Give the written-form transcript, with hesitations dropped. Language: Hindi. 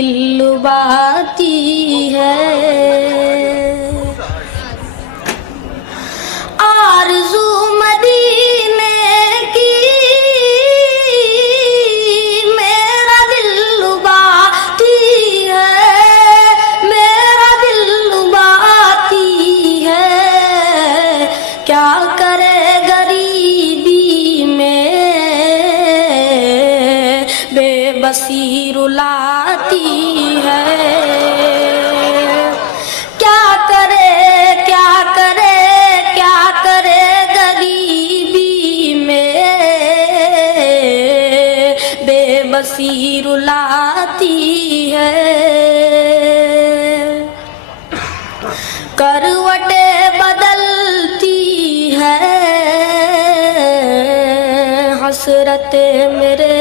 दिल लुभाती है। आरज़ू मदीने की मेरा दिल लुभाती है, मेरा दिल लुभाती है। क्या करे गरीबी में बेबसी रुलाती है। क्या करे क्या करे क्या करे गरीबी में बेबसी रुलाती है। करवटे बदलती है हसरत मेरे